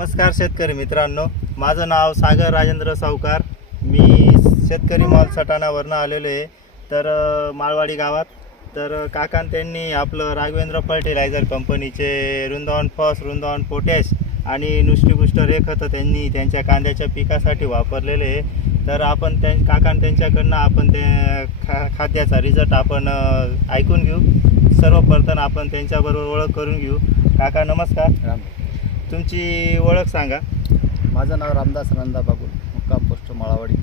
नमस्कार शेतकरी मित्रांनो. माझं नाव सागर राजेंद्र सावकार. मी शेतकरी मॉल सटाणावरनं आलेलो आहे. तर माळवाडी गावात. तर काकां काकान त्यांनी आपलं राघवेंद्र फर्टिलायझर कंपनीचे वृंदावन फॉस वृंदावन पोटॅश आणि नुष्टीपुष्ट बुस्टर हे खतं त्यांनी त्यांच्या कांद्याच्या पिकासाठी वापरलेले आहे. तर आपण त्या काकान त्यांच्याकडनं आपण ते खा खाद्याचा रिझल्ट आपण ऐकून घेऊ. सर्वप्रथम आपण त्यांच्याबरोबर ओळख करून घेऊ. काका नमस्कार. राम. तुमची ओळख सांगा. माझं नाव रामदास नंदा बागुल मुक्काम पोस्ट माळावाडी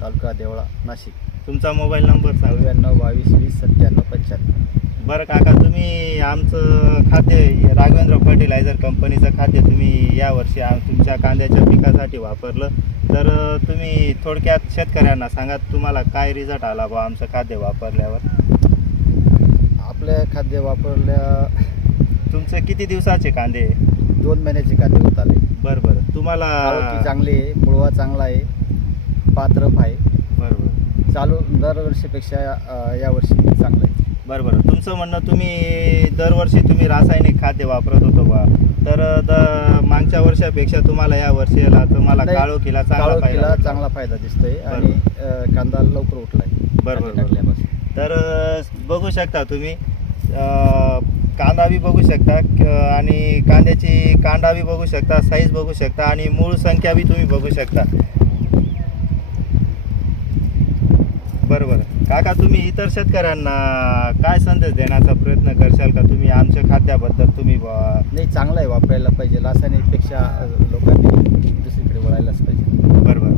तालुका देवळा नाशिक. तुमचा मोबाईल नंबर सांगा. नव्याण्णव बावीस वीस सत्त्याण्णव पंच्याण्णव. बरं काका तुम्ही आमचं खाद्य राघवेंद्र फर्टिलायझर कंपनीचं खाद्य तुम्ही यावर्षी आ- तुमच्या कांद्याच्या पिकासाठी वापरलं. तर अ, तुम्ही थोडक्यात शेतकऱ्यांना सांगा तुम्हाला काय रिझल्ट आला बा आमचं खाद्य वापरल्यावर? आपले खाद्य वापरल्या तुमचे किती दिवसाचे कांदे? आहे? दोन महिन्याचे कांदे होत आले. बरं बरं. तुम्हाला आवकी चांगली आहे मुळवा चांगला आहे पात्रप आहे. बरं बरं. चालू दरवर्षीपेक्षा अं, यावर्षी चांगलं आहे. बरं बरं. तुमचं म्हणणं तुम्ही दरवर्षी तुम्ही रासायनिक खाद्य वापरत होतो बा. तर द मागच्या वर्षापेक्षा तुम्हाला या वर्षीला तुम्हाला नाही, काळोखीला चांगला काळोखीला होतो. चांगला फायदा दिसतोय आणि अं, कांदा लवकर उठलाय. बरं, कांदे बरं. टाकल्यापासून. तर अ, बघू शकता तुम्ही अ, कांदा बी बघू शकता आणि कांद्याची कांदा बी बघू शकता साईज बघू शकता आणि मूळ संख्या बी तुम्ही बघू शकता. बरं बरं काका तुम्ही इतर शेतकऱ्यांना काय संदेश देण्याचा प्रयत्न करशाल का? तुम्ही आमच्या खाद्याबद्दल तुम्ही नाही चांगलं आहे वापरायला पाहिजे. रासायनिकपेक्षा लोकांनी दुसरीकडे वळायलाच पाहिजे. बरोबर.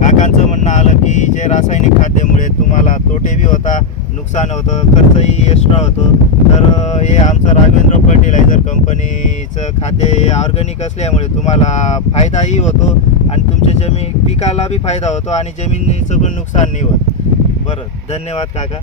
काकांचं म्हणणं आलं की जे रासायनिक खाद्यामुळे तुम्हाला तोटे बी होता नुकसान होतं खर्चही एक्स्ट्रा होतो. तर हे आमचं राघवेंद्र फर्टिलायझर कंपनीचं खाते हे ऑर्गॅनिक असल्यामुळे तुम्हाला फायदाही होतो आणि तुमच्या जमीन पिकाला बी फायदा होतो आणि जमिनीचं पण नुकसान नाही होत. बरं धन्यवाद काका.